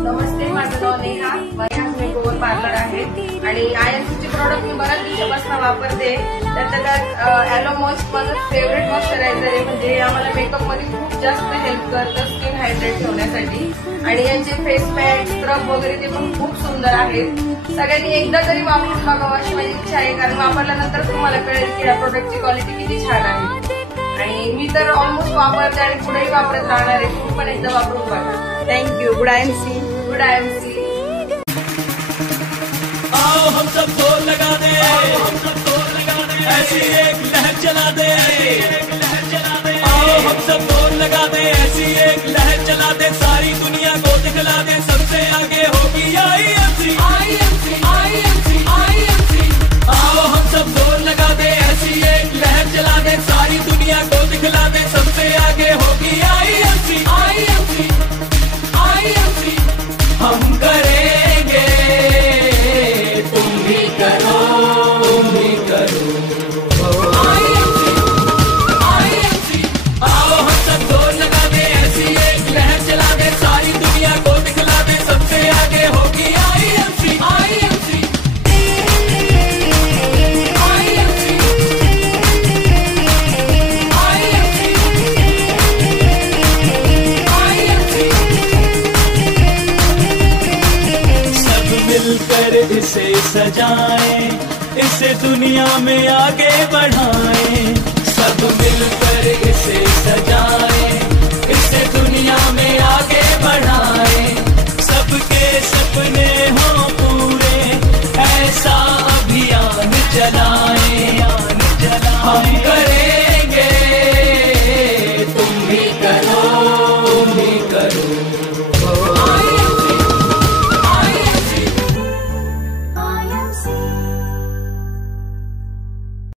नमस्ते, माझं नाव नेहा. माझ्या मेकओव्हर पार्लर आहे आणि आयएनसीचे प्रोडक्ट मी बऱ्याच दिवसापासून वापरते. त्यात ॲलो मॉइस्ट माझं फेवरेट मॉइश्चरायझर आहे. म्हणजे आम्हाला मेकअप मध्ये खूप जास्त हेल्प करतं स्किन हायड्रेट ठेवण्यासाठी. आणि यांचे फेस पॅक, स्क्रब वगैरे ते पण खूप सुंदर आहेत. सगळ्यांनी एकदा तरी वापरून बघावं अशी माझी इच्छा आहे, कारण वापरल्यानंतर तुम्हाला कळेल की या प्रोडक्टची क्वालिटी किती छान आहे. आणि मी तर ऑलमोस्ट वापरते आणि पुढेही वापरत राहणार आहे. तुम्ही पण एकदा वापरून बघा. Thank you. Good IMC. Good IMC. आओ हम सब जोर लगा दे, ऐसी एक लहर चला दे। आओ हम सब जोर लगा दे, ऐसी एक लहर चला दे, सारी दुनिया को दिखला दे, सबसे आगे होगी आईएमसी। आओ हम सब जोर लगा दे, ऐसी एक लहर चला दे, सारी दुनिया को दिखला दे, सबसे आगे होगी आईएमसी। हम करेंगे, तुम भी करो, तुम भी करो। आईएमसी, आओ हम सब जोर लगा दे, ऐसी एक लहर चला दे, सारी दुनिया को दिखला दे, सबसे आगे होगी आईएमसी। मिलकर इसे सजाएं, इसे दुनिया में आगे बढ़ाएं, सब मिलकर इसे सजाएं।